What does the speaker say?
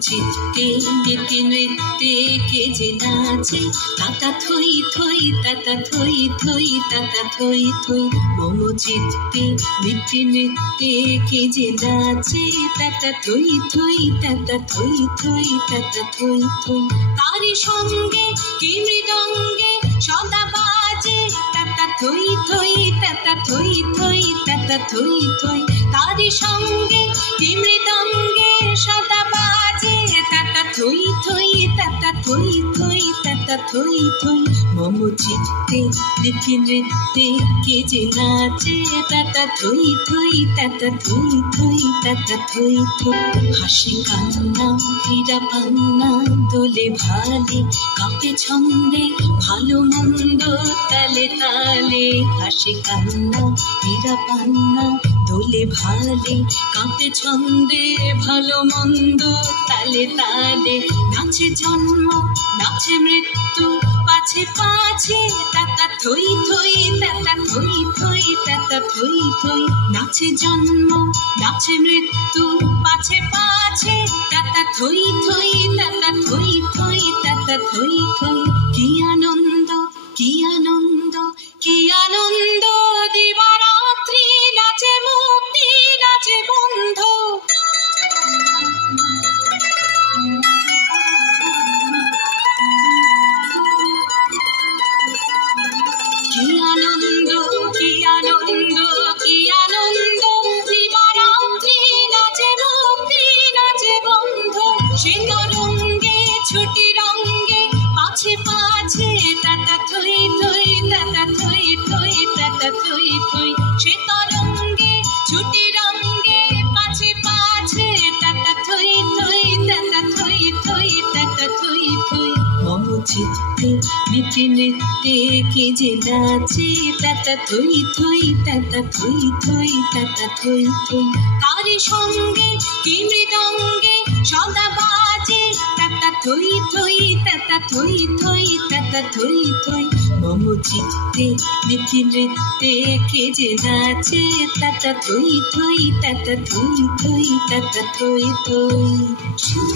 চিত্তে নীতি নৃত্যে কে যে নাচে তাতা থই থই তাতা থই থই তাতা থই থই মম চিত্তে নীতি নৃত্যে কে যে নাচে তাতা থই থই তাতা থই থই তাতা থই থই তারি সঙ্গে কি মৃদঙ্গে সদা বাজে তাতা থই থই তাতা থই থই তাতা থই থই তারি সঙ্গে কি মৃদঙ্গে সদা বাজে তাতা থই থই তাতা থই থই তাতা থই থই মম চিত্তে নীতি নৃত্যে কে যে নাচে তাতা থই থই তাতা থই থই তাতা থই থই হাসি কান্না হীরা পান্না দোলে ভালে কাঁপে ছন্দে ভালো মন্দ তালে তালে হাসি কান্না হীরা পান্না দোলে ভালে কাঁপে ছন্দে ভালো মন্দ তালে তালে নাচে জন্ম নাচে মৃত্যু পাছে পাছে তাতা থই থই তাতা থই থই তাতা থই থই নাচে জন্ম নাচে মৃত্যু পাছে পাছে তাতা থই থই তাতা থই থই তাতা থই থই কি আনন্দ কি আনন্দ কি আনন্দ দিবারাত্রি নাচে মুক্তি নাচে বন্ধ কি আনন্দ কি আনন্দ কি আনন্দ দিবারাত্রি নাচে মুক্তি নাচে বন্ধ সে তরঙ্গে ছুটি রঙ্গে পাছে পাছে তাতা থই থই তাতা থই থই তাতা থই থই সে তরঙ্গে ছুটি রঙ্গে পাছে পাছে তাতা থই থই তাতা থই থই তাতা থই থই মম চিত্তে নীতি নৃত্যে কে যে নাচে তাতা থই থই তাতা থই থই তাতা থই থই তারি সঙ্গে কি মৃদঙ্গে সদা বাজে তাতা থই থই তাতা থই থই তাতা থই থই মম চিত্তে নীতি নৃত্যে কে যে নাচে তাতা থই থই তাতা থই থই তাতা থই থই